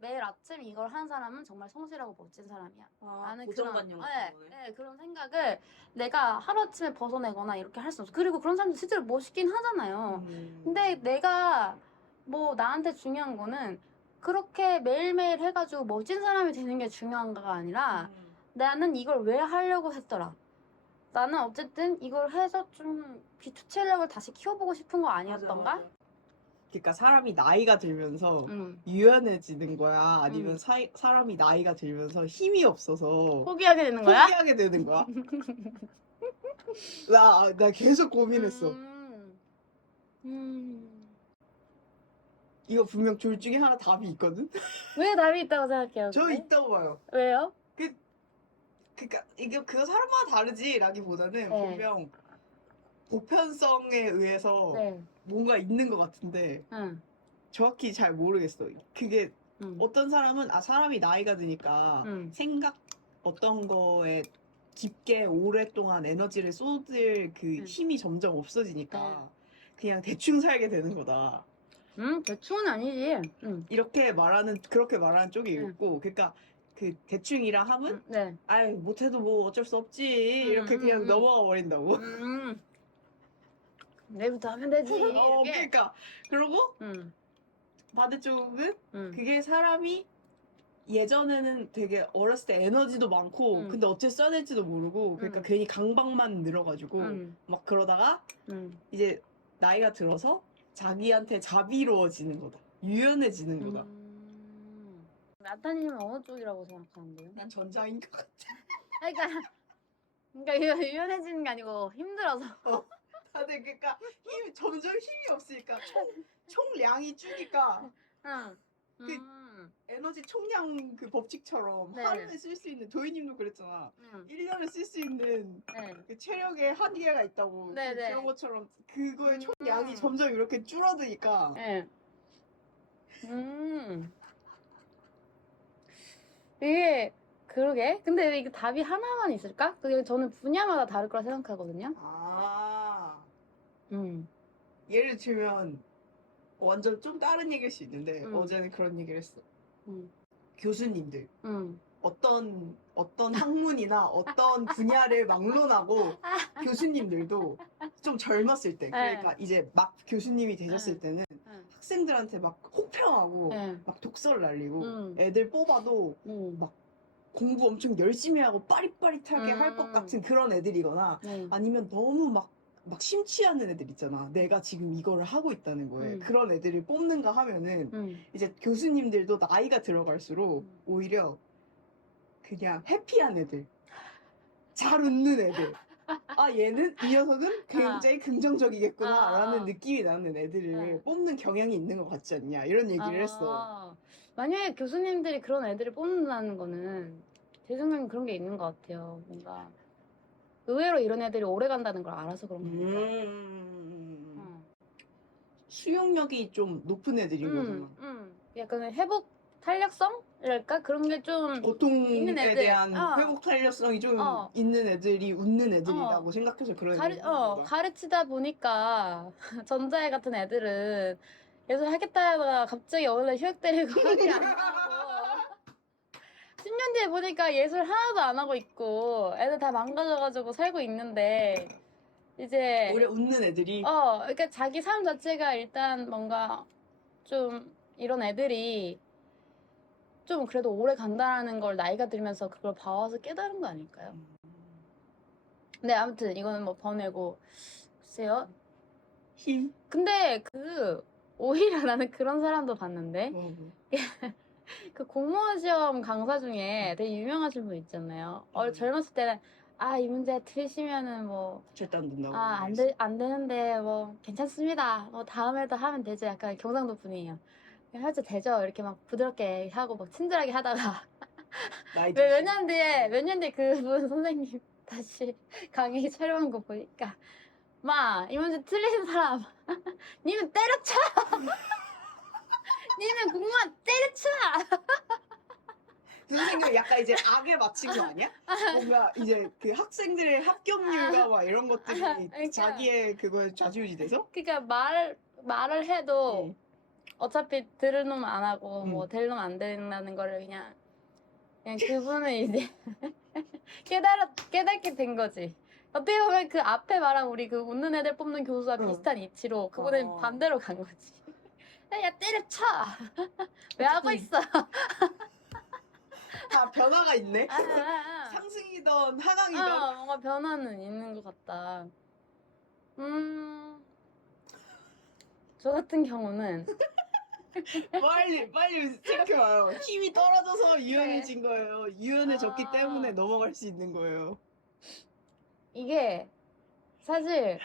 매일 아침 이걸 하는 사람은 정말 성실하고 멋진 사람이야. 나는 고정관념 그런, 같은 거네. 네, 그런 생각을 내가 하루아침에 벗어내거나 이렇게 할 수 없어. 그리고 그런 사람들 실제로 멋있긴 하잖아요. 근데 내가 뭐 나한테 중요한 거는 그렇게 매일매일 해가지고 멋진 사람이 되는 게 중요한가가 아니라 나는 이걸 왜 하려고 했더라. 나는 어쨌든 이걸 해서 좀 기초 체력을 다시 키워보고 싶은 거 아니었던가? 맞아. 그러니까 사람이 나이가 들면서 응. 유연해지는 거야? 아니면 사람이 나이가 들면서 힘이 없어서 포기하게 되는 거야? 포기하게 되는 거야? 나 계속 고민했어. 이거 분명 둘 중에 하나 답이 있거든? 왜 답이 있다고 생각해요? 저 근데? 있다고 봐요. 왜요? 그니까 이게 그거 사람마다 다르지라기보다는 네. 분명 보편성에 의해서 네. 뭔가 있는 것 같은데 응. 정확히 잘 모르겠어. 그게 응. 어떤 사람은 사람이 나이가 드니까 응. 어떤 거에 깊게 오랫동안 에너지를 쏟을 그 응. 힘이 점점 없어지니까 그냥 대충 살게 되는 거다. 대충은 아니지. 응. 그렇게 말하는 쪽이 응. 있고, 그러니까 그 대충이라 함은 네. 아유 못해도 뭐 어쩔 수 없지 이렇게 그냥 넘어가 버린다고. 내일부터 하면 되지. 이렇게. 그러니까 그러고 응. 반대쪽은 응. 그게 사람이 예전에는 되게 어렸을 때 에너지도 많고 근데 어째 써야 될지도 모르고 그러니까 괜히 강박만 늘어가지고 막 그러다가 이제 나이가 들어서 자기한테 자비로워지는 거다. 유연해지는 거다. 나타님은 어느 쪽이라고 생각하는데요? 난 전자인 것 같아. 그러니까 유연해지는 게 아니고 힘들어서. 다들 그러니까 점점 힘이 없으니까 총량이 줄니까 응. 그 에너지 총량 그 법칙처럼 네. 하루에 쓸 수 있는 도희님도 그랬잖아. 응. 1년에 쓸 수 있는 네. 그 체력의 한계가 있다고. 네네. 그런 것처럼 그거의 총량이 점점 이렇게 줄어드니까. 네. 이게 그러게. 근데 왜 이게 답이 하나만 있을까? 그게 저는 분야마다 다를 거라 생각하거든요. 예를 들면 완전 좀 다른 얘기일 수 있는데 어제는 그런 얘기를 했어. 교수님들. 어떤 학문이나 어떤 분야를 막론하고 교수님들도 좀 젊었을 때, 그러니까 이제 막 교수님이 되셨을 때는 학생들한테 막 혹평하고 막 독서를 날리고 애들 뽑아도 막 공부 엄청 열심히 하고 빠릿빠릿하게 할 것 같은 그런 애들이거나 아니면 너무 막 심취하는 애들 있잖아. 내가 지금 이거를 하고 있다는 거에. 그런 애들을 뽑는가 하면은 이제 교수님들도 나이가 들어갈수록 오히려 그냥 해피한 애들, 잘 웃는 애들. 얘는 이 녀석은 굉장히 긍정적이겠구나 라는 느낌이 나는 애들을 뽑는 경향이 있는 것 같지 않냐 이런 얘기를 했어. 만약에 교수님들이 그런 애들을 뽑는다는 거는 제 생각엔 그런 게 있는 것 같아요. 뭔가 의외로 이런 애들이 오래 간다는 걸 알아서 그런 거니까. 수용력이 좀 높은 애들인 거잖아. 약간 회복 탄력성이랄까? 그런 게 좀 고통에 있는 애들. 대한 회복 탄력성이 좀 있는 애들이 웃는 애들이라고 생각해서 그런 애들이 하는 거다. 가르치다 보니까 전자애 같은 애들은 예술 하겠다 하다가 갑자기 원래 휴학 때리고 하지 안 하고 10년 뒤에 보니까 예술 하나도 안 하고 있고 애들 다 망가져가지고 살고 있는데 이제 오히려 웃는 애들이 그러니까 자기 삶 자체가 일단 뭔가 좀 이런 애들이 좀 그래도 오래 간다라는 걸 나이가 들면서 그걸 봐와서 깨달은 거 아닐까요? 네, 아무튼 이거는 뭐 번외고 글쎄요. 힘. 근데 오히려 나는 그런 사람도 봤는데 그 공무원 시험 강사 중에 되게 유명하신 분 있잖아요. 젊었을 때는 이 문제 틀리시면은 뭐 절대 안 된다고. 안 되는데 뭐 괜찮습니다. 뭐 다음에도 하면 되죠. 약간 경상도 분이에요. 해도 되죠. 이렇게 막 부드럽게 하고 막 친절하게 하다가 몇 년 뒤에 그분 선생님 다시 강의 촬영한 거 보니까 이 문제 틀리신 사람 님은 때려쳐! 님은 공무원 때려쳐! 그 선생님은 약간 이제 악에 맞힌 거 아니야? 뭔가 이제 그 학생들의 합격률과 막 이런 것들이 그러니까, 자기의 그거에 좌지우지 돼서? 그러니까 말을 해도 어차피 들을 놈 안 하고 응. 뭐 될 놈 안 된다는 거를 그냥 그분은 이제 깨닫게 된 거지. 어떻게 보면 그 앞에 말한 우리 그 웃는 애들 뽑는 교수와 응. 비슷한 이치로 그분은 반대로 간 거지. 야 때려쳐. 왜 하고 있어? 다 변화가 있네. 아. 상승이던 하강이던. 뭔가 변화는 있는 것 같다. 저 같은 경우는 빨리 생각해봐요. 힘이 떨어져서 유연해진 거예요. 유연해졌기 아. 때문에 넘어갈 수 있는 거예요. 이게 사실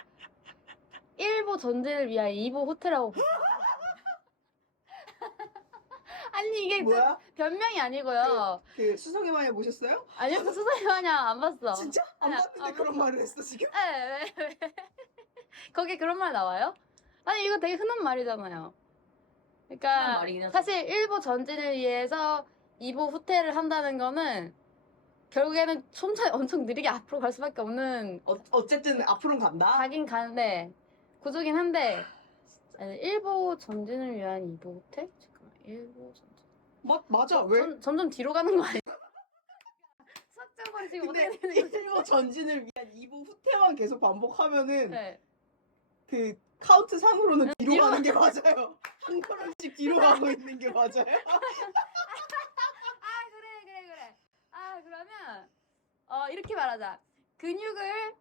1부 전진을 위한 2부 후퇴라고 볼 수 있어요. 아니 이게 뭐야? 변명이 아니고요. 그 수성의 마녀 보셨어요? 아니요, 그 수사님 마냥 안 봤어. 진짜? 안 아니, 봤는데 안 그런 봤어. 말을 했어 지금? 왜? 거기 그런 말 나와요? 아니 이거 되게 흔한 말이잖아요. 흔한 그러니까 말이긴 하죠. 사실 1부 전진을 위해서 2부 후퇴를 한다는 거는 결국에는 천천히 엄청 느리게 앞으로 갈 수밖에 없는 어쨌든 앞으로는 간다? 가긴 가는데 구조긴 한데 1부 전진을 위한 2부 후퇴? 잠깐만 1부 전진 맞아. 왜? 점점 뒤로 가는 거 아니야? 수학적으로 지금 근데 어떻게 되는 거지? 1부 전진을 위한 2부 후퇴만 계속 반복하면은 네. 그 카운트 상으로는 뒤로 뒤로 가는 게 맞아요. 한 걸음씩 뒤로 가고 있는 게 맞아요. 그래. 그러면 이렇게 말하자. 근육을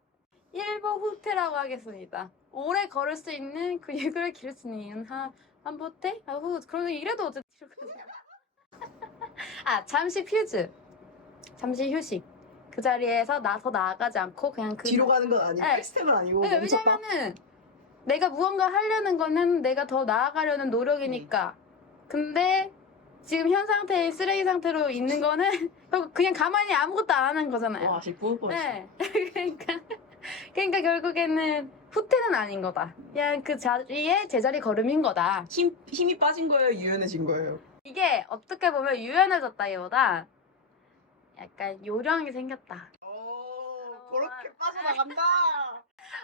1부 후퇴라고 하겠습니다. 오래 걸을 수 있는 근육을 기를 수 있는 한 후퇴? 그러면 이래도 어쨌든 뒤로 가잖아. 잠시 퓨즈. 잠시 휴식. 그 자리에서 더 나아가지 않고 그냥 뒤로 가는 건 아니고 네. 패스템은 아니고 네, 멈췄다. 왜냐면은 내가 무언가 하려는 거는 내가 더 나아가려는 노력이니까. 근데 지금 현 상태의 쓰레기 상태로 있는 거는 그냥 가만히 아무것도 안 하는 거잖아요. 와, 지금 부을 뻔했어. 네. 그러니까 결국에는 후퇴는 아닌 거다. 그냥 그 자리에 제자리 걸음인 거다. 힘이 빠진 거예요? 유연해진 거예요? 이게 어떻게 보면 유연해졌다기보다 약간 요령이 생겼다. 오, 그렇게 빠져나간다.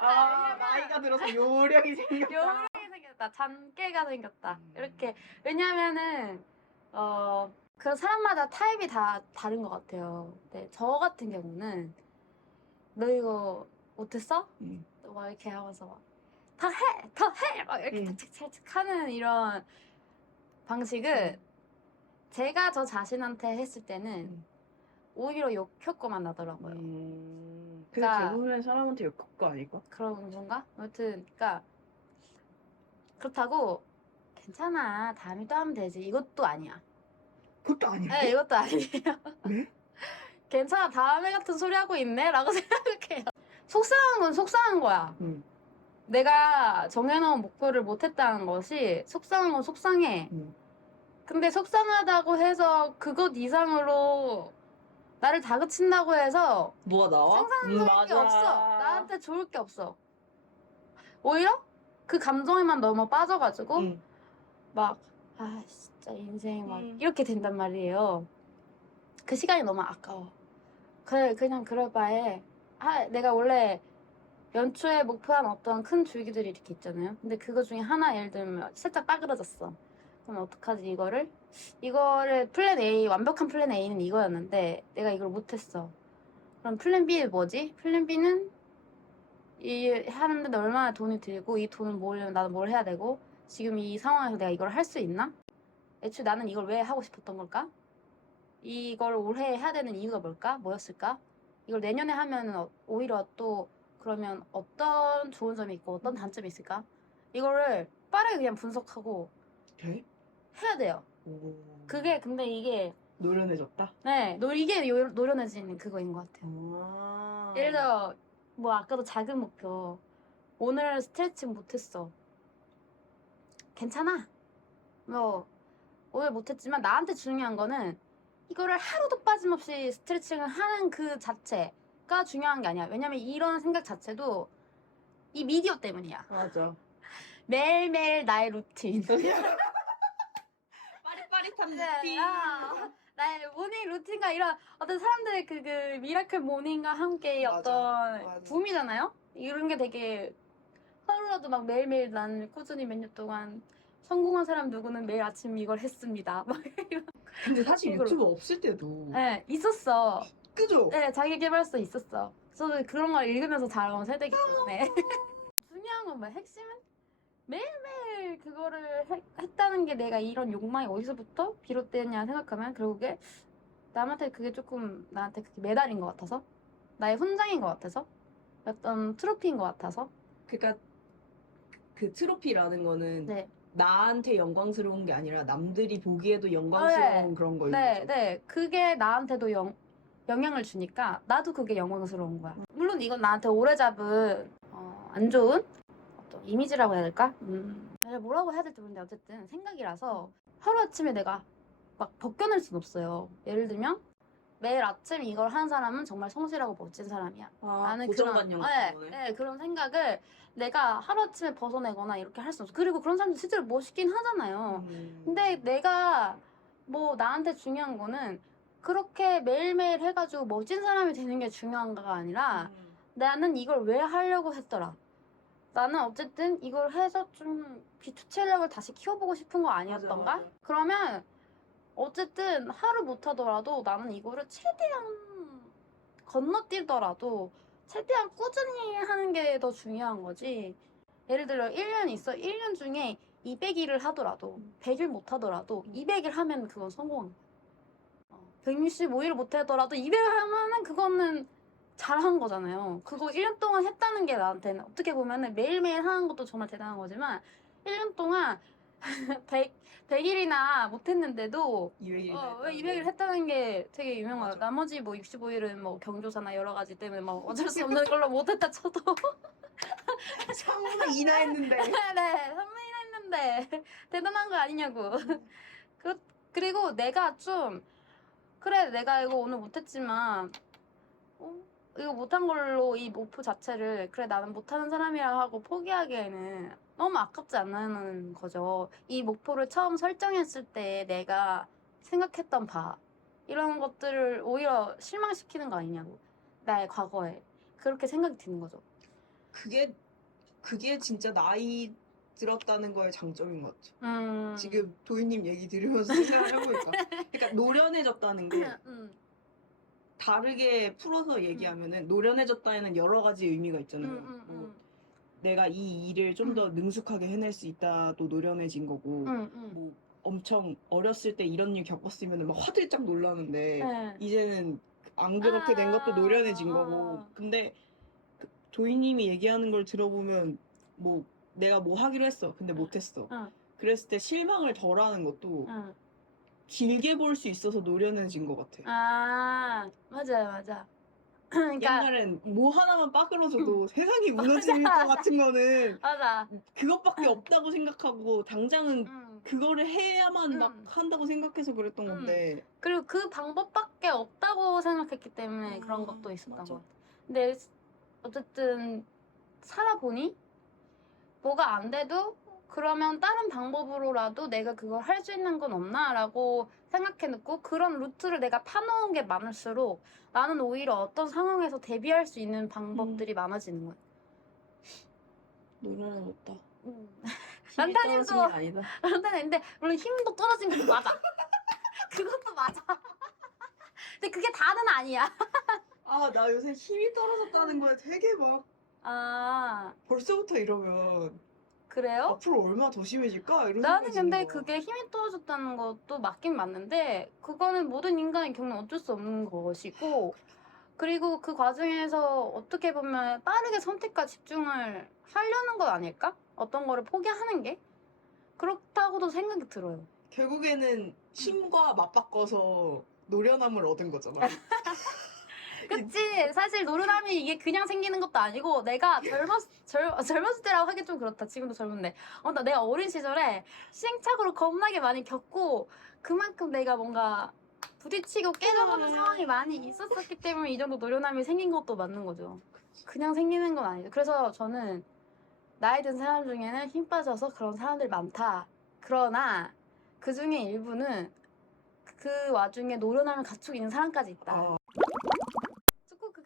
왜냐면- 나이가 들어서 요령이 생겼다. 요령이 생겼다. 잔깨가 생겼다. 이렇게. 왜냐면은, 그 사람마다 타입이 다 다른 것 같아요. 네, 저 같은 경우는, 너 이거 못했어? 막 이렇게 하면서 막, 더 해! 막 이렇게 착착착 하는 이런 방식은 제가 저 자신한테 했을 때는 오히려 욕 효과만 나더라고요. 근데 그러니까- 대부분의 사람한테 욕할 거 아닐까? 그런 건가? 아무튼, 그러니까 그렇다고 괜찮아 다음에 또 하면 되지 이것도 아니야. 그것도 아니야. 네, 이것도 아니에요. 네? 괜찮아 다음에 같은 소리 하고 있네 라고 생각해요. 속상한 건 속상한 거야. 내가 정해놓은 목표를 못했다는 것이 속상한 건 속상해. 근데 속상하다고 해서 그것 이상으로 나를 다그친다고 해서 뭐가 나와? 상상할 게 없어. 나한테 좋을 게 없어. 오히려 그 감정에만 너무 빠져가지고 막 진짜 인생 막 이렇게 된단 말이에요. 그 시간이 너무 아까워. 그냥 그럴 바에 내가 원래 연초에 목표한 어떤 큰 줄기들이 이렇게 있잖아요. 근데 그거 중에 하나 예를 들면 살짝 빠그러졌어. 그럼 어떡하지 이거를 플랜 A 완벽한 플랜 A는 이거였는데 내가 이걸 못했어. 그럼 플랜 B 뭐지? 플랜 B는 이 하는데 얼마나 돈이 들고 이 돈을 모으려면 나는 뭘 해야 되고 지금 이 상황에서 내가 이걸 할 수 있나? 애초에 나는 이걸 왜 하고 싶었던 걸까? 이걸 올해 해야 되는 이유가 뭘까? 뭐였을까? 이걸 내년에 하면 오히려 또 그러면 어떤 좋은 점이 있고 어떤 단점이 있을까? 이거를 빠르게 그냥 분석하고 돼? 해야 돼요. 그게 근데 이게 노련해졌다? 네, 이게 노련해지는 그거인 것 같아요. 예를 들어 뭐 아까도 작은 목표 오늘 스트레칭 못했어. 괜찮아. 뭐 오늘 못했지만 나한테 중요한 거는 이거를 하루도 빠짐없이 스트레칭을 하는 그 자체가 중요한 게 아니야. 왜냐면 이런 생각 자체도 이 미디어 때문이야. 맞아. 매일매일 나의 루틴. 빠릿빠릿한 네, 루틴. 나의 모닝 루틴과 이런 어떤 사람들의 그 미라클 모닝과 함께 어떤 붐이잖아요? 이런 게 되게 하루라도 막 매일매일 나는 꾸준히 몇 년 동안 성공한 사람 누구는 매일 아침 이걸 했습니다. 막 근데 사실 속으로. 유튜브 없을 때도 네, 있었어. 그죠? 네, 자기계발서 있었어. 저도 그런 걸 읽으면서 자라온 세대이기 때문에. 중요한 건 뭐야? 핵심은 매일매일 그거를 했다는 게 내가 이런 욕망이 어디서부터 비롯됐냐 생각하면 결국에 남한테 그게 조금 나한테 그게 메달인 것 같아서 나의 훈장인 것 같아서 어떤 트로피인 것 같아서 그러니까 그 트로피라는 거는 네. 나한테 영광스러운 게 아니라 남들이 보기에도 영광스러운 그런 거인 네, 거죠. 네. 그게 나한테도 영향을 주니까 나도 그게 영광스러운 거야. 물론 이건 나한테 오래 잡은 안 좋은 어떤 이미지라고 해야 될까? 사실 뭐라고 해야 될지 모르는데 어쨌든 생각이라서 하루아침에 내가 막 벗겨낼 순 없어요. 예를 들면 매일 아침 이걸 하는 사람은 정말 성실하고 멋진 사람이야. 나는 고정관념 같은 거네. 네, 그런 생각을 내가 하루아침에 벗어내거나 이렇게 할 수 없어. 그리고 그런 사람들 실제로 멋있긴 하잖아요. 근데 내가 뭐 나한테 중요한 거는 그렇게 매일매일 해가지고 멋진 사람이 되는 게 중요한가가 아니라 나는 이걸 왜 하려고 했더라. 나는 어쨌든 이걸 해서 좀 기초 체력을 다시 키워보고 싶은 거 아니었던가? 맞아. 그러면 어쨌든 하루 못하더라도 나는 이거를 최대한 건너뛰더라도 최대한 꾸준히 하는 게 더 중요한 거지. 예를 들어 1년 있어. 1년 중에 200일을 하더라도 100일 못하더라도 200일 하면 그건 성공한 거야. 165일 못하더라도 200일 하면은 그거는 잘한 거잖아요. 그거 1년 동안 했다는 게 나한테는 어떻게 보면은 매일매일 하는 것도 정말 대단한 거지만 1년 동안 100일이나 못했는데도 200일 했다는 게 되게 유명하다. 맞아. 나머지 뭐 65일은 뭐 경조사나 여러 가지 때문에 뭐 어쩔 수 없는 걸로 못했다 쳐도 상무는 인하했는데. 네, 3분이나 했는데 대단한 거 아니냐고. 그리고 내가 좀 그래 내가 이거 오늘 못했지만 이거 못한 걸로 이 목표 자체를 그래 나는 못하는 사람이라 하고 포기하기에는 너무 아깝지 않는 거죠. 이 목표를 처음 설정했을 때 내가 생각했던 바 이런 것들을 오히려 실망시키는 거 아니냐고. 나의 과거에 그렇게 생각이 드는 거죠. 그게 진짜 나이 들었다는 거의 장점인 것 같아. 지금 도희님 얘기 들으면서 생각을 해보니까. 그러니까 노련해졌다는 게 다르게 풀어서 얘기하면은 노련해졌다에는 여러 가지 의미가 있잖아요. 뭐 내가 이 일을 좀 더 능숙하게 해낼 수 있다도 노련해진 거고, 뭐 엄청 어렸을 때 이런 일 겪었으면 막 화들짝 놀라는데 네. 이제는 안 그렇게 된 것도 노련해진 거고. 근데 조이님이 얘기하는 걸 들어보면 뭐 내가 뭐 하기로 했어. 근데 못했어. 그랬을 때 실망을 덜 하는 것도 길게 볼 수 있어서 노련해진 것 같아. 맞아. 그러니까 옛날엔 뭐 하나만 빠그러져도 세상이 무너질 것 같은 거는 맞아. 그것밖에 없다고 생각하고 당장은 그거를 해야만 막 한다고 생각해서 그랬던 건데. 그리고 그 방법밖에 없다고 생각했기 때문에 그런 것도 있었던 것 같아. 근데 어쨌든 살아보니 뭐가 안 돼도 그러면 다른 방법으로라도 내가 그걸 할 수 있는 건 없나라고 생각해놓고 그런 루트를 내가 파놓은 게 많을수록 나는 오히려 어떤 상황에서 대비할 수 있는 방법들이 많아지는 거야. 노련해졌다. 란타님도 떨어진 게 아니다. 란타님인데 물론 힘도 떨어진 것도 맞아. 그것도 맞아. 근데 그게 다는 아니야. 나 요새 힘이 떨어졌다는 거에 되게 막 벌써부터 이러면 그래요? 앞으로 얼마나 더 심해질까? 이런 나는 생각이 근데 드는 거야. 그게 힘이 떨어졌다는 것도 맞긴 맞는데 그거는 모든 인간이 겪는 어쩔 수 없는 것이고 그리고 그 과정에서 어떻게 보면 빠르게 선택과 집중을 하려는 것 아닐까? 어떤 거를 포기하는 게? 그렇다고도 생각이 들어요. 결국에는 힘과 맞바꿔서 노련함을 얻은 거잖아. 그치? 사실 노련함이 이게 그냥 생기는 것도 아니고 내가 젊었을 때라고 하기 좀 그렇다. 지금도 젊은데. 내가 어린 시절에 시행착오를 겁나게 많이 겪고 그만큼 내가 뭔가 부딪히고 깨져보는 상황이 많이 있었었기 때문에 이 정도 노련함이 생긴 것도 맞는 거죠. 그냥 생기는 건 아니죠. 그래서 저는 나이 든 사람 중에는 힘 빠져서 그런 사람들이 많다. 그러나 그 중에 일부는 그 와중에 노련함을 갖추고 있는 사람까지 있다.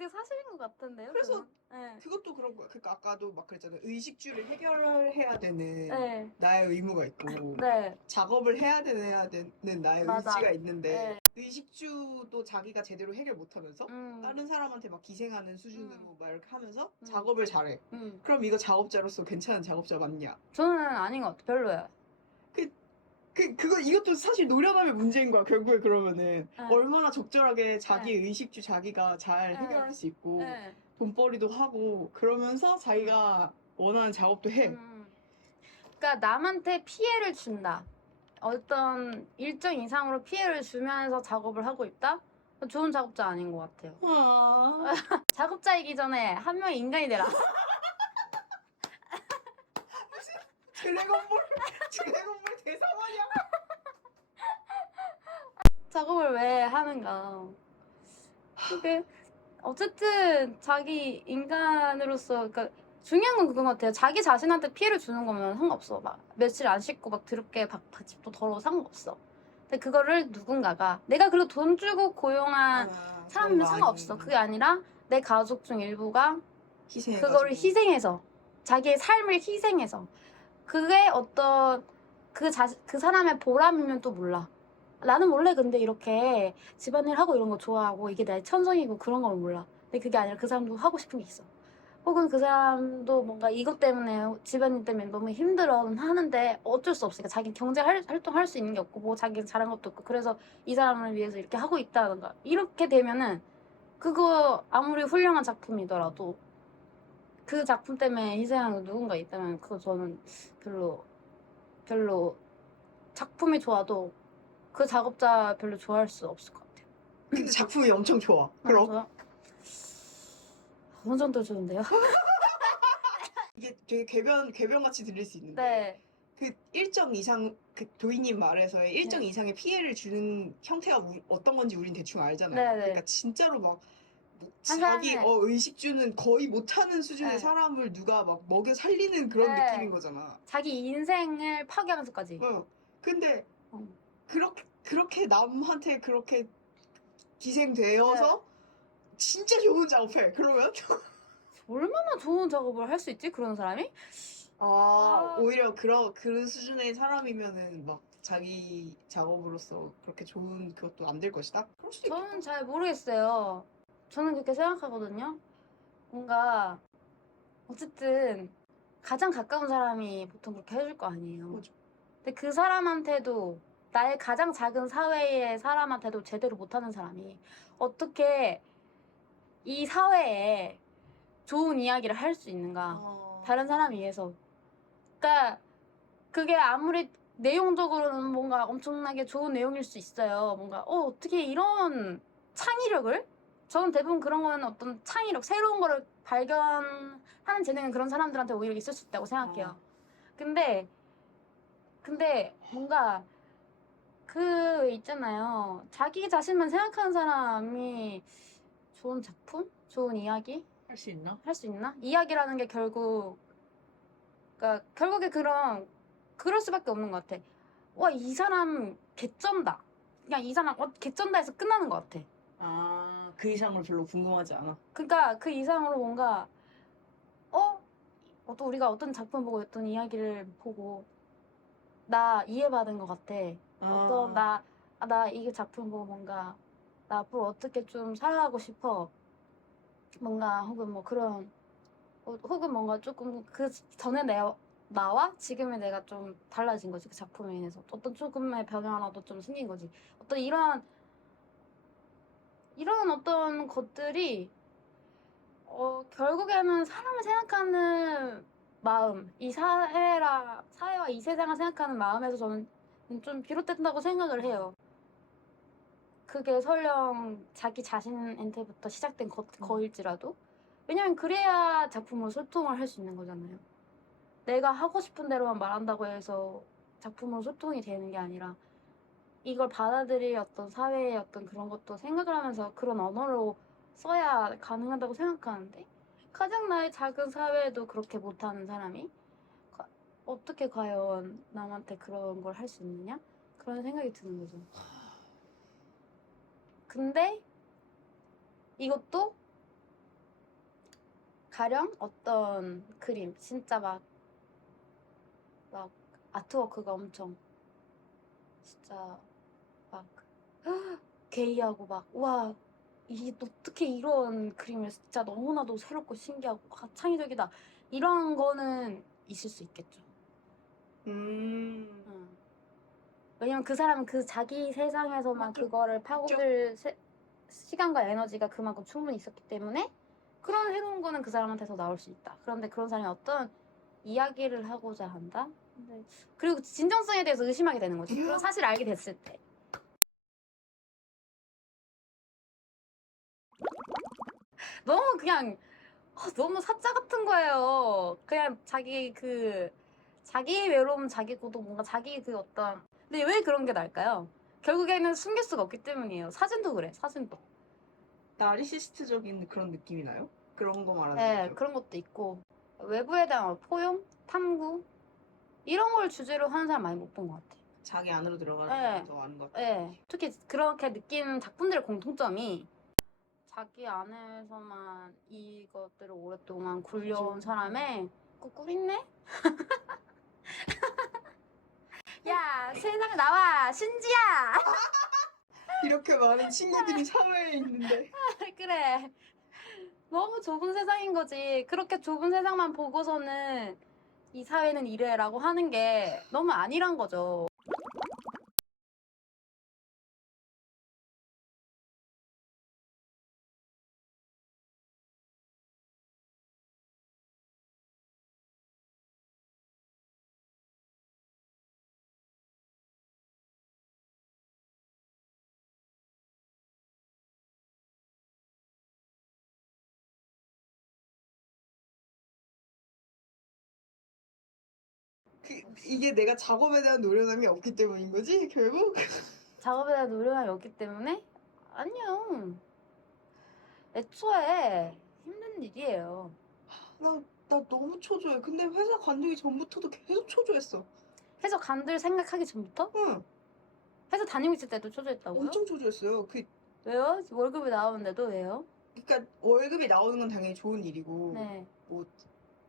그게 사실인 것 같은데요. 그래서 네. 그것도 그런 거야. 그러니까 아까도 막 그랬잖아. 의식주를 해결해야 되는 네. 나의 의무가 있고 네. 작업을 해야 되는 나의 맞아. 의지가 있는데 네. 의식주도 자기가 제대로 해결 못하면서 다른 사람한테 막 기생하는 수준으로 막 이렇게 하면서 작업을 잘해. 그럼 이거 작업자로서 괜찮은 작업자 맞냐? 저는 아닌 것 같아. 별로야. 이것도 사실 노련함의 문제인 거야. 결국에 그러면은 네. 얼마나 적절하게 자기 의식주 자기가 잘 해결할 수 있고 네. 돈벌이도 하고 그러면서 자기가 원하는 작업도 해. 그러니까 남한테 피해를 준다. 어떤 일정 이상으로 피해를 주면서 작업을 하고 있다? 좋은 작업자 아닌 것 같아요. 아, 작업자이기 전에 한 명의 인간이 되라. 드래곤볼 대사관이야. 작업을 왜 하는가. 그게 어쨌든 자기 인간으로서 그러니까 중요한 건 그건 것 같아요. 자기 자신한테 피해를 주는 거면 상관없어. 막 며칠 안 씻고 막 더럽게 집도 더러워 상관없어. 근데 그거를 누군가가 내가 그리고 돈 주고 고용한 사람이면 상관없어. 그게 아니라 내 가족 중 일부가 그거를 희생해서 자기의 삶을 희생해서 그게 어떤 그 사람의 보람이면 또 몰라. 나는 원래 근데 이렇게 집안일 하고 이런 거 좋아하고 이게 내 천성이고 그런 건 몰라. 근데 그게 아니라 그 사람도 하고 싶은 게 있어. 혹은 그 사람도 뭔가 이것 때문에 집안일 때문에 너무 힘들어 하는데 어쩔 수 없으니까 자기 경제 활동할 수 있는 게 없고 뭐 자기는 잘한 것도 없고 그래서 이 사람을 위해서 이렇게 하고 있다던가 이렇게 되면은 그거 아무리 훌륭한 작품이더라도 그 작품 때문에 희생하는 누군가 있다면 그거 저는 별로 작품이 좋아도 그 작업자 별로 좋아할 수 없을 것 같아요. 근데 작품이 엄청 좋아. 그럼? 어느 정도 좋은데요? 이게 되게 궤변같이 들릴 수 있는데 네. 그 일정 이상 그 도희님 말에서의 일정 네. 이상의 피해를 주는 형태가 어떤 건지 우린 대충 알잖아요. 네, 네. 그러니까 진짜로 막 한 자기 사람의- 의식주는 거의 못하는 수준의 네. 사람을 누가 막 먹여 살리는 그런 네. 느낌인 거잖아. 자기 인생을 파괴하면서까지. 근데 어. 그렇게 남한테 그렇게 기생되어서 진짜 좋은 작업해. 그러면? 얼마나 좋은 작업을 할 수 있지? 그런 사람이? 오히려 그 수준의 사람이면은 막 자기 작업으로서 그렇게 좋은 그것도 안 될 것이다? 그럴 수도 있겠다. 저는 잘 모르겠어요. 저는 그렇게 생각하거든요. 뭔가 어쨌든 가장 가까운 사람이 보통 그렇게 해줄 거 아니에요. 맞아. 근데 그 사람한테도 나의 가장 작은 사회의 사람한테도 제대로 못하는 사람이 어떻게 이 사회에 좋은 이야기를 할 수 있는가? 다른 사람에 의해서. 그러니까 그게 아무리 내용적으로는 뭔가 엄청나게 좋은 내용일 수 있어요. 뭔가 어떻게 이런 창의력을? 저는 대부분 그런 거는 어떤 창의력, 새로운 거를 발견하는 재능은 그런 사람들한테 오히려 있을 수 있다고 생각해요. 근데 뭔가 그 있잖아요. 자기 자신만 생각하는 사람이 좋은 작품? 좋은 이야기? 할 수 있나? 할 수 있나? 이야기라는 게 그러니까 결국에 그럴 수밖에 없는 것 같아. 와, 이 사람 개쩐다. 그냥 이 사람 개쩐다 해서 끝나는 것 같아. 그 이상을 별로 궁금하지 않아. 그러니까 그 이상으로 뭔가 또 우리가 어떤 작품 보고 어떤 이야기를 보고 나 이해받은 것 같아. 어떤 나 이 작품 보고 뭔가 나 앞으로 어떻게 좀 살아가고 싶어. 뭔가 혹은 뭐 그런 혹은 뭔가 조금 그 전에 나와 지금의 내가 좀 달라진 거지. 그 작품에 인해서 어떤 조금의 변화라도 좀 생긴 거지. 어떤 이런 어떤 것들이 결국에는 사람을 생각하는 마음, 이 사회와 이 세상을 생각하는 마음에서 저는 좀 비롯된다고 생각을 해요. 그게 설령 자기 자신한테부터 시작된 거일지라도. 왜냐면 그래야 작품으로 소통을 할 수 있는 거잖아요. 내가 하고 싶은 대로만 말한다고 해서 작품으로 소통이 되는 게 아니라 이걸 받아들일 어떤 사회의 어떤 그런 것도 생각을 하면서 그런 언어로 써야 가능하다고 생각하는데 가장 나의 작은 사회에도 그렇게 못하는 사람이 어떻게 과연 남한테 그런 걸 할 수 있느냐? 그런 생각이 드는 거죠. 근데 이것도 가령 어떤 그림 진짜 막 아트워크가 엄청 진짜 막 게이하고 막 와 어떻게 이런 그림을 진짜 너무나도 새롭고 신기하고 창의적이다 이런 거는 있을 수 있겠죠. 왜냐면 그 사람은 그 자기 세상에서만 맞죠. 그거를 파고들 시간과 에너지가 그만큼 충분히 있었기 때문에 그런 새로운 거는 그 사람한테서 나올 수 있다. 그런데 그런 사람이 어떤 이야기를 하고자 한다? 그리고 진정성에 대해서 의심하게 되는 거지. 그런 사실을 알게 됐을 때. 너무 그냥 너무 사짜 같은 거예요. 그냥 자기 외로움, 자기 고독, 뭔가 자기 그 어떤. 근데 왜 그런 게 날까요? 결국에는 숨길 수가 없기 때문이에요. 사진도 그래, 사진도. 나르시스트적인 그런 느낌이 나요? 그런 거 말하는 네, 거죠? 그런 것도 있고. 외부에 대한 포용, 탐구 이런 걸 주제로 하는 사람 많이 못 본 것 같아요. 자기 안으로 들어가는 네. 게 더 많은 것 같아요. 네, 특히 그렇게 느끼는 작품들의 공통점이 자기 안에서만 이것들을 오랫동안 굴려온 그죠. 사람의 꿀 있네? 야, 세상에 나와! 신지야! 이렇게 많은 친구들이 사회에 있는데 그래. 너무 좁은 세상인 거지. 그렇게 좁은 세상만 보고서는 이 사회는 이래라고 하는 게 너무 아니란 거죠. 이게 내가 작업에 대한 노련함이 없기 때문인 거지 결국? 작업에 대한 노력이 없기 때문에? 아니요. 애초에 힘든 일이에요. 나 너무 초조해. 근데 회사 관두기 전부터도 계속 초조했어. 회사 간들 생각하기 전부터? 응, 회사 다니고 있을 때도 초조했다고요? 엄청 초조했어요. 왜요? 월급이 나오는데도 왜요? 그러니까 월급이 나오는 건 당연히 좋은 일이고 네. 뭐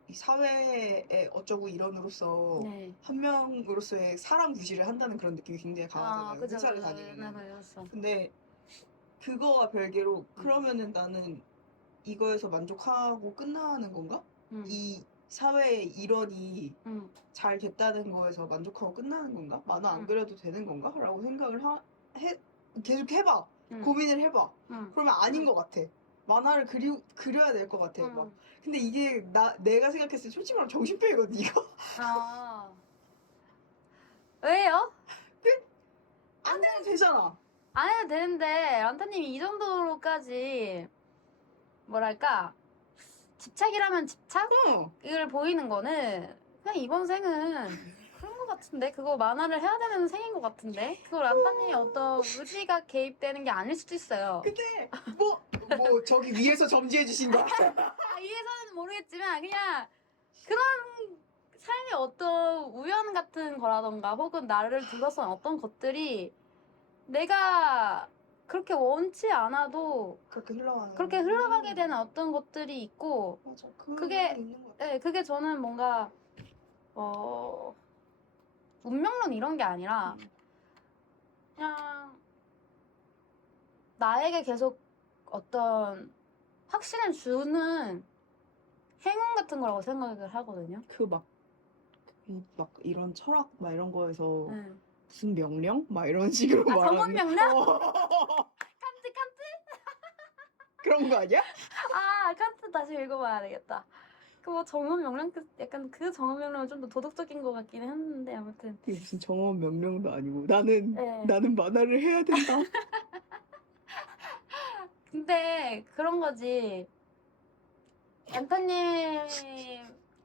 이 사회의 어쩌고 일원으로서 네. 한 명으로서의 사람 구실을 한다는 그런 느낌이 굉장히 강하잖아요. 그죠, 회사를 그죠. 다니면은. 네, 그랬어. 근데 그거와 별개로 그러면은 나는 이거에서 만족하고 끝나는 건가? 이 사회의 일원이 잘 됐다는 거에서 만족하고 끝나는 건가? 만화 안 그려도 되는 건가? 라고 생각을 계속 해봐. 고민을 해봐. 그러면 아닌 것 같아. 만화를 그려야 될 것 같아. 막. 근데 이게 내가 생각했을 때 솔직히 말하면 정신병이거든, 이거? 아. 왜요? 안 해도 되잖아. 안 해도 되는데, 란타님이 이 정도로까지, 뭐랄까, 집착이라면 응. 집착을 보이는 거는, 그냥 이번 생은 그런 것 같은데? 그거 만화를 해야 되는 생인 것 같은데? 그거 란타님이 어떤 의지가 개입되는 게 아닐 수도 있어요. 근데, 저기 위에서 점지해 주신 거야? 이해서는 모르겠지만, 그냥, 그런 삶의 어떤 우연 같은 거라던가, 혹은 나를 둘러싼 어떤 것들이 내가 그렇게 원치 않아도 그렇게 흘러가게 되는 어떤 것들이 있고, 맞아. 그게 있는 것 같아. 네, 그게 저는 뭔가 운명론 이런 게 아니라 그냥 나에게 계속 어떤 확신을 주는 행운 같은 거라고 생각을 하거든요. 막 이런 철학 막 이런 거에서 네. 무슨 명령? 막 이런 식으로 말하는 정원 명령? 어. 칸트? 그런 거 아니야? 칸트 다시 읽어봐야 되겠다. 그 정원 명령 약간 그 정원 명령은 좀 더 도덕적인 것 같긴 했는데 아무튼 이게 무슨 정원 명령도 아니고 네. 나는 만화를 해야 된다. 근데 그런 거지.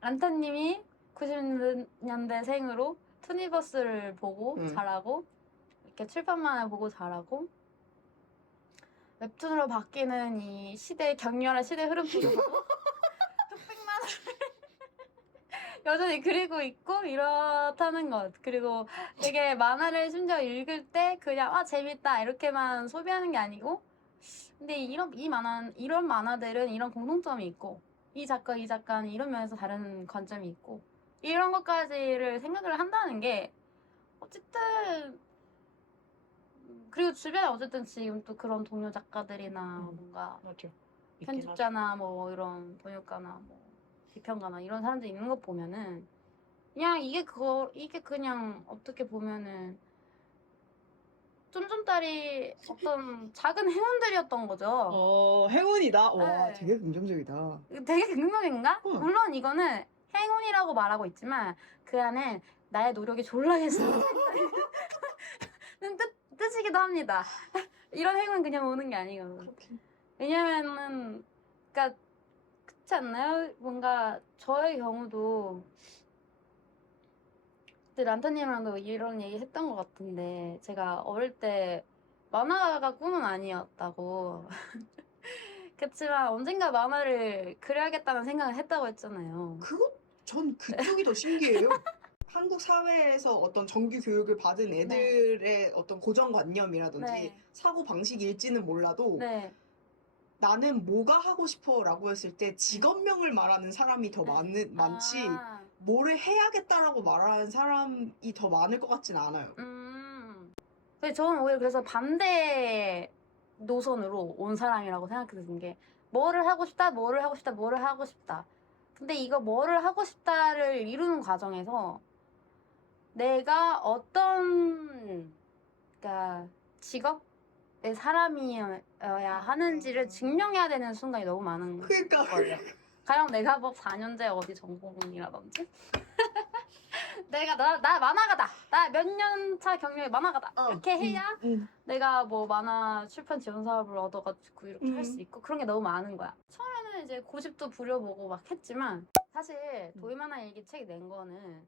란타님이 90년대생으로 투니버스를 보고 응. 자라고 이렇게 출판만을 보고 자라고 웹툰으로 바뀌는 이 격렬한 시대 흐름 속에서도 흑백 만화를 여전히 그리고 있고 이렇다는 것. 그리고 되게 만화를 심지어 읽을 때 그냥 재밌다 이렇게만 소비하는 게 아니고 근데 이런 만화들은 이런 공통점이 있고 이 작가는 이런 면에서 다른 관점이 있고 이런 것까지를 생각을 한다는 게 어쨌든 그리고 주변에 어쨌든 지금 또 그런 동료 작가들이나 뭔가 맞죠. 편집자나 뭐 이런 번역가나 뭐 비평가나 이런 사람들 있는 거 보면은 그냥 이게 그냥 어떻게 보면은 쫌쫌따리 어떤 작은 행운들이었던 거죠. 행운이다. 와, 네. 되게 긍정적이다. 되게 긍정적인가? 응. 물론 이거는 행운이라고 말하고 있지만 그 안에 나의 노력이 졸라겠어. 뜻이기도 합니다. 이런 행운 그냥 오는 게 아니거든. 그렇긴. 왜냐면은 그러니까 그렇지 않나요? 뭔가 저의 경우도 그때 란타님이랑도 이런 얘기 했던 것 같은데 제가 어릴 때 만화가 꿈은 아니었다고 그치만 언젠가 만화를 그려야겠다는 생각을 했다고 했잖아요. 전 그쪽이 더 신기해요. 한국 사회에서 어떤 정규 교육을 받은 애들의 어떤 고정관념이라든지 네. 사고 방식일지는 몰라도 네. 나는 뭐가 하고 싶어 라고 했을 때 직업명을 말하는 사람이 더 많지 아, 뭐를 해야겠다라고 말하는 사람이 더 많을 것 같진 않아요. 근데 저는 오히려 그래서 반대 노선으로 온 사람이라고 생각이 드는 게 뭐를 하고 싶다, 뭐를 하고 싶다, 뭐를 하고 싶다. 근데 이거 뭐를 하고 싶다를 이루는 과정에서 내가 어떤 그러니까 직업의 사람이어야 하는지를 증명해야 되는 순간이 너무 많은 그러니까 거예요. 가령 내가 뭐 4년제 어디 전공이라든지 내가 나 만화가다. 나 몇 년 차 경력의 만화가다. 이렇게 해야 내가 뭐 만화 출판 지원 사업을 얻어가지고 이렇게 할 수 있고 그런 게 너무 많은 거야. 처음에는 이제 고집도 부려보고 막 했지만 사실 도이만화 일기 책 낸 거는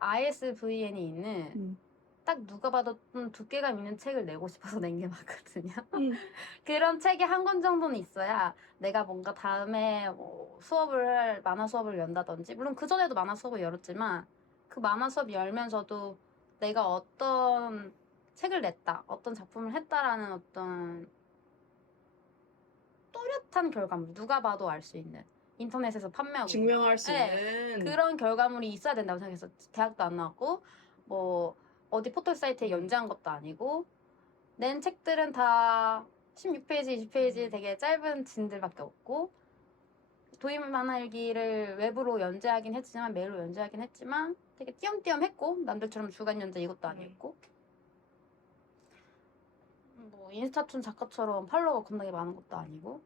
ISBN이 있는 딱 누가 봐도 좀 두께감 있는 책을 내고 싶어서 낸 게 맞거든요. 그런 책이 한 권 정도는 있어야 내가 뭔가 다음에 뭐 만화 수업을 연다든지 물론 그전에도 만화 수업을 열었지만 그 만화 수업 열면서도 내가 어떤 책을 냈다, 어떤 작품을 했다라는 어떤 또렷한 결과물, 누가 봐도 알 수 있는 인터넷에서 판매하고 증명할 수 네, 있는 그런 결과물이 있어야 된다고 생각해서 대학도 안 나왔고 뭐 어디 포털 사이트에 연재한 것도 아니고 낸 책들은 다 16페이지, 20페이지 되게 짧은 진들밖에 없고 도입 만화일기를 외부로 연재하긴 했지만 메일로 연재하긴 했지만 되게 띄엄띄엄 했고 남들처럼 주간 연재 이것도 아니었고 뭐 인스타툰 작가처럼 팔로워가 겁나게 많은 것도 아니고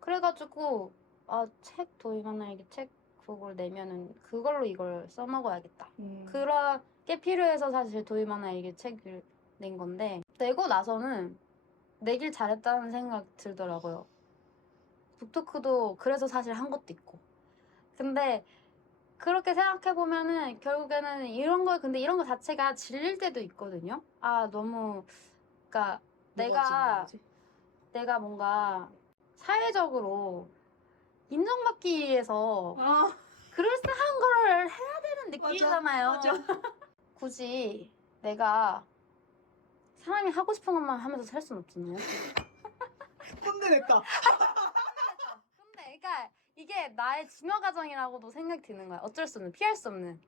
그래가지고 책 도입 만화일기 책 그걸 내면은 그걸로 이걸 써먹어야겠다 그런 게 필요해서 사실 도입 만화일기 책을 낸 건데 내고 나서는 내길 잘했다는 생각 들더라고요. 북토크도 그래서 사실 한 것도 있고. 근데 그렇게 생각해보면은 결국에는 근데 이런 거 자체가 질릴 때도 있거든요. 너무, 그러니까 내가 뭔가 사회적으로 인정받기 위해서 그럴싸한 걸 해야 되는 느낌이잖아요. 맞아. 굳이 내가 사람이 하고 싶은 것만 하면서 살 순 없잖아요. 꼰대냈다. 근데 그러니까 이게 나의 진화 과정이라고도 생각이 드는 거야. 어쩔 수 없는, 피할 수 없는.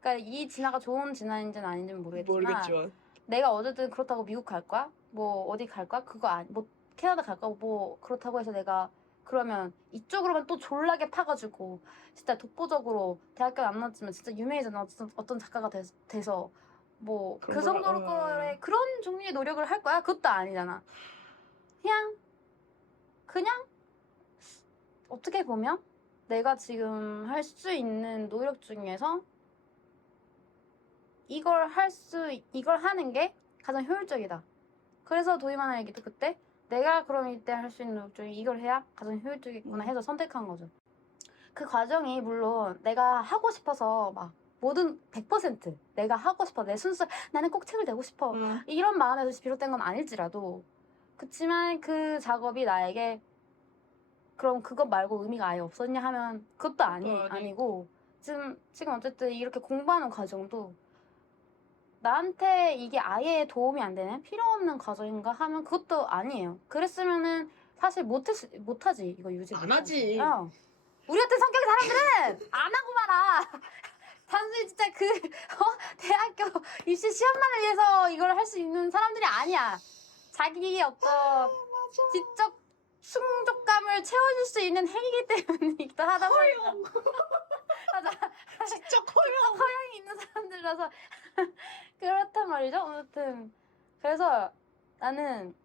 그러니까 이 진화가 좋은 진화인지는 아닌지는 모르겠지만 내가 어쨌든 그렇다고 미국 갈 거야? 뭐 어디 갈 거야? 뭐 캐나다 갈 거야? 뭐 그렇다고 해서 내가 그러면 이쪽으로만 또 졸라게 파가지고 진짜 독보적으로 대학교 안 나왔지만 진짜 유명해졌나 어떤 작가가 돼서 뭐 그 정도로의 그런 종류의 노력을 할 거야? 그것도 아니잖아. 그냥 어떻게 보면 내가 지금 할 수 있는 노력 중에서 이걸 하는 게 가장 효율적이다. 그래서 도입하는 얘기도 그때 내가 그럼 이때 할 수 있는 노력 중에 이걸 해야 가장 효율적이구나 해서 선택한 거죠. 그 과정이 물론 내가 하고 싶어서 막 모든 100% 내가 하고 싶어 내 순수 나는 꼭 책을 내고 싶어 이런 마음에서 비롯된 건 아닐지라도 그치만 그 작업이 나에게 그럼 그것 말고 의미가 아예 없었냐 하면 그것도 아니고 지금 어쨌든 이렇게 공부하는 과정도 나한테 이게 아예 도움이 안 되는 필요 없는 과정인가 하면 그것도 아니에요. 그랬으면은 사실 못하지 이거 유지 안 하지. 우리 같은 성격의 사람들은 안 하고 말아. 단순히 진짜 대학교 입시 시험만을 위해서 이걸 할 수 있는 사람들이 아니야. 자기의 어떤 지적 충족감을 채워줄 수 있는 행위이기 때문이기도 하다 보니까. 맞아. 진짜 커요. 허영이 있는 사람들이라서 그렇단 말이죠. 아무튼 그래서 나는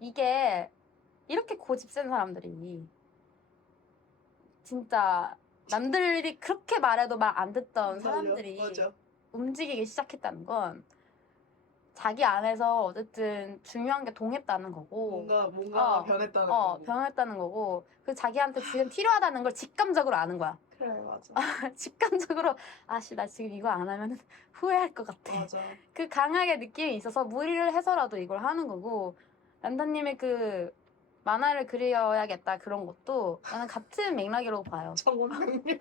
이게 이렇게 고집 센 사람들이 진짜 남들이 그렇게 말해도 말 안 듣던 사람들이 맞아. 움직이기 시작했다는 건 자기 안에서 어쨌든 중요한 게 동했다는 거고 뭔가 변했다는 거고. 변했다는 거고 그 자기한테 지금 필요하다는 걸 직감적으로 아는 거야. 그래 맞아. 직감적으로 아씨 나 지금 이거 안 하면 후회할 것 같아. 맞아. 그 강하게 느낌이 있어서 무리를 해서라도 이걸 하는 거고 란타님의 그 만화를 그려야겠다 그런 것도 나는 같은 맥락이라고 봐요. 정원능력.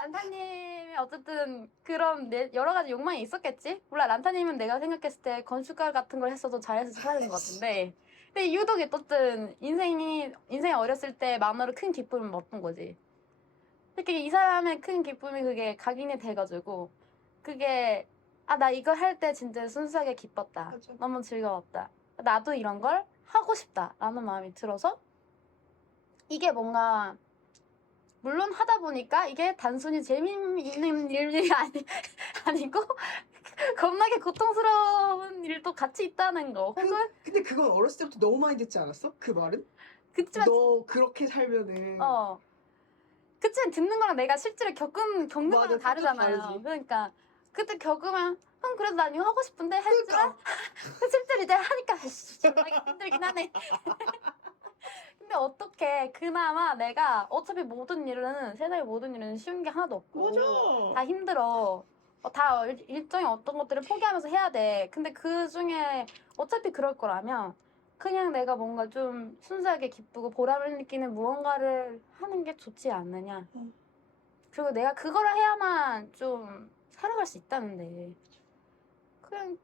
란타님이 어쨌든 그런 여러 가지 욕망이 있었겠지? 몰라 란타님은 내가 생각했을 때 건축가 같은 걸 했어도 잘해서 살는 것 같은데 근데 유독 어쨌든 인생이 어렸을 때 만화로 큰 기쁨을 얻은 거지. 특히 이 사람의 큰 기쁨이 그게 각인이 돼가지고 그게 아 나 이거 할 때 진짜 순수하게 기뻤다. 맞아. 너무 즐거웠다. 나도 이런 걸 하고 싶다 라는 마음이 들어서 이게 뭔가 물론 하다 보니까 이게 단순히 재미있는 일이 아니고 겁나게 고통스러운 일도 같이 있다는 거. 혹은 근데 그건 어렸을 때부터 너무 많이 듣지 않았어? 그 말은? 그치만 너 그렇게 살면은 그치만 듣는 거랑 내가 실제로 겪는 맞아, 거랑 그것도 다르잖아요. 다르지. 그러니까 그때 겪으면 그래도 난 이거 하고 싶은데 했지만 실제로 이제 하니까 정말 힘들긴 하네. 근데 어떻게 그나마 내가 어차피 세상의 모든 일은 쉬운 게 하나도 없고 맞아. 다 힘들어. 다 일정의 어떤 것들을 포기하면서 해야 돼. 근데 그 중에 어차피 그럴 거라면 그냥 내가 뭔가 좀 순수하게 기쁘고 보람을 느끼는 무언가를 하는 게 좋지 않느냐. 그리고 내가 그거를 해야만 좀 살아갈 수 있다는데.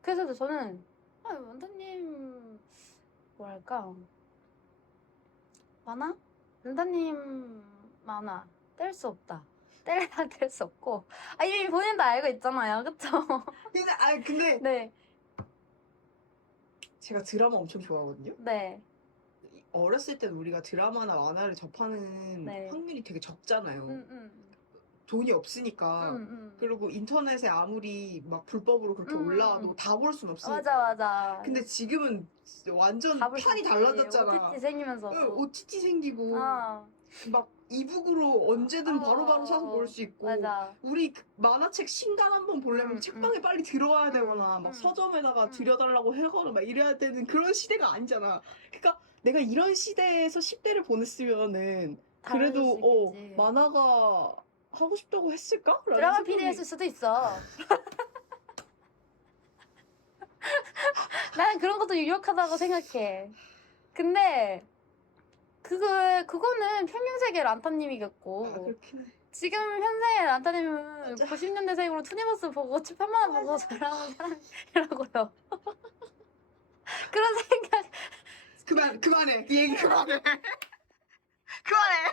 그래서 저는 원장님 뭐랄까 만화? 원장님 만화 뗄 수 없다. 뗄 수 없고 이미 본인도 알고 있잖아요. 그쵸? 근데 네. 제가 드라마 엄청 좋아하거든요. 네. 어렸을 땐 우리가 드라마나 만화를 접하는 네. 확률이 되게 적잖아요. 돈이 없으니까. 그리고 인터넷에 아무리 막 불법으로 그렇게 올라와도 다 볼 순 없으니까. 맞아. 근데 지금은 완전 다 볼 수 판이 있지. 달라졌잖아. OTT 생기면서. OTT 생기고 막 막 이북으로 언제든 바로바로 사서 볼 수 있고. 맞아. 우리 만화책 신간 한번 보려면 책방에 빨리 들어와야 되거나 막 서점에다가 들여달라고 하거나 막 이래야 되는 그런 시대가 아니잖아. 그러니까 내가 이런 시대에서 10대를 보냈으면은 그래도 만화가 하고 싶다고 했을까? 드라마 PD 했을 수도 있어. 나는 그런 것도 유력하다고 생각해. 근데 그거는 평균세계 란타님이겠고 그렇긴 해. 지금 현생의 란타님은 90년대생으로 투니버스 보고 칠판만 보고 자라는 사람이라고요. 그런 생각 그만해. 이 얘기 그만해. 그만해.